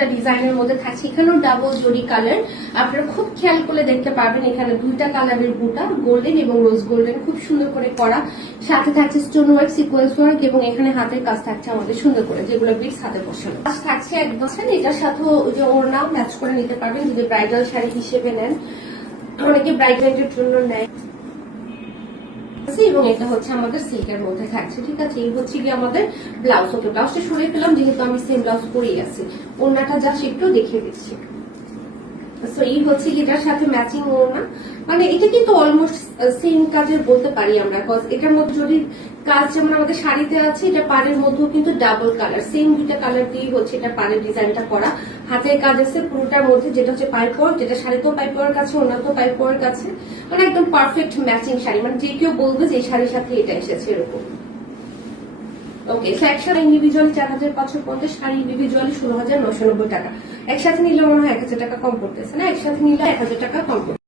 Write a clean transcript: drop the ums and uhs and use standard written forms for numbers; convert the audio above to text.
দুটা ডিজাইনের মধ্যে থাকছে, এখানেও ডাবল জরি কালার। আপনারা খুব খেয়াল করে দেখতে পারবেন এখানে দুইটা কালারের বুটা, গোল্ডেন এবং রোজ গোল্ডেন, খুব সুন্দর করে করা। সাথে থাকছে স্টোন ওয়ার্ক, সিকোয়েন্স ওয়ার্ক এবং এখানে হাতের কাজ থাকছে আমাদের সুন্দর করে, যেগুলো বিটস হাতে বসানো থাকছে একদম। এটার সাথে ওই যে ওড়নাও ম্যাচ করে নিতে পারবেন যদি ব্রাইডাল শাড়ি হিসেবে নেন, অনেকে ব্রাইডালের জন্য নেয়। এবং এটা হচ্ছে আমাদের সিল্কের মধ্যে থাকছে, ঠিক আছে। এই হচ্ছে কি আমাদের ব্লাউজ। ওকে, ব্লাউজটা সরিয়ে ফেলাম যেহেতু আমি সেম ব্লাউজ পরেই আছি। ওড়নাটা জাস্ট একটু দেখিয়ে দিচ্ছি। সো এই হচ্ছে এটার সাথে ম্যাচিং ওড়না, মানে এটা কিন্তু অলমোস্ট সেম কাজের বলতে পারি আমরা, কজ এটার মধ্যে যদি কাজ যেমন আমাদের শাড়িতে আছে, এটা পাড়ের মধ্যেও কিন্তু ডাবল কালার, সেম দুইটা কালার দিয়েই হচ্ছে এটা পাড়ের ডিজাইনটা করা। হাতের কাজ আছে পুরোটার মধ্যে, যেটা হচ্ছে পাইপ ওয়ার্ক, যেটা শাড়িতেও পাইপ ওয়ার্ক আছে, ওড়নাতেও পাইপ ওয়ার্ক আছে, মানে একদম পারফেক্ট ম্যাচিং শাড়ি, মানে যে কেউ বলবে যে এই শাড়ির সাথে এটা এসেছে এরকম। ওকে, একসাথে ইন্ডিভিজুয়ালি 4550, শাড়ি ইন্ডিভিজুয়ালি 16,990 টাকা। একসাথে নিলে মনে হয় 1000 টাকা কম পড়তেছে না, একসাথে নিলে 1000 টাকা কম পড়ছে।